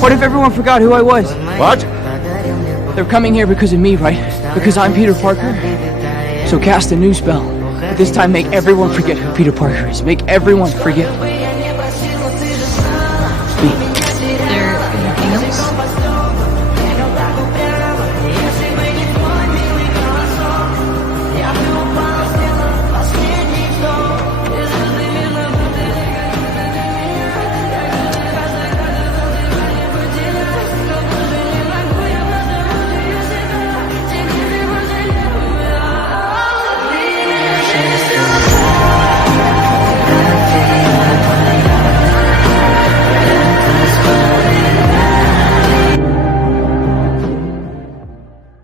What if everyone forgot who I was? What? They're coming here because of me, right? Because I'm Peter Parker? So cast a new spell. But this time make everyone forget who Peter Parker is. Make everyone forget.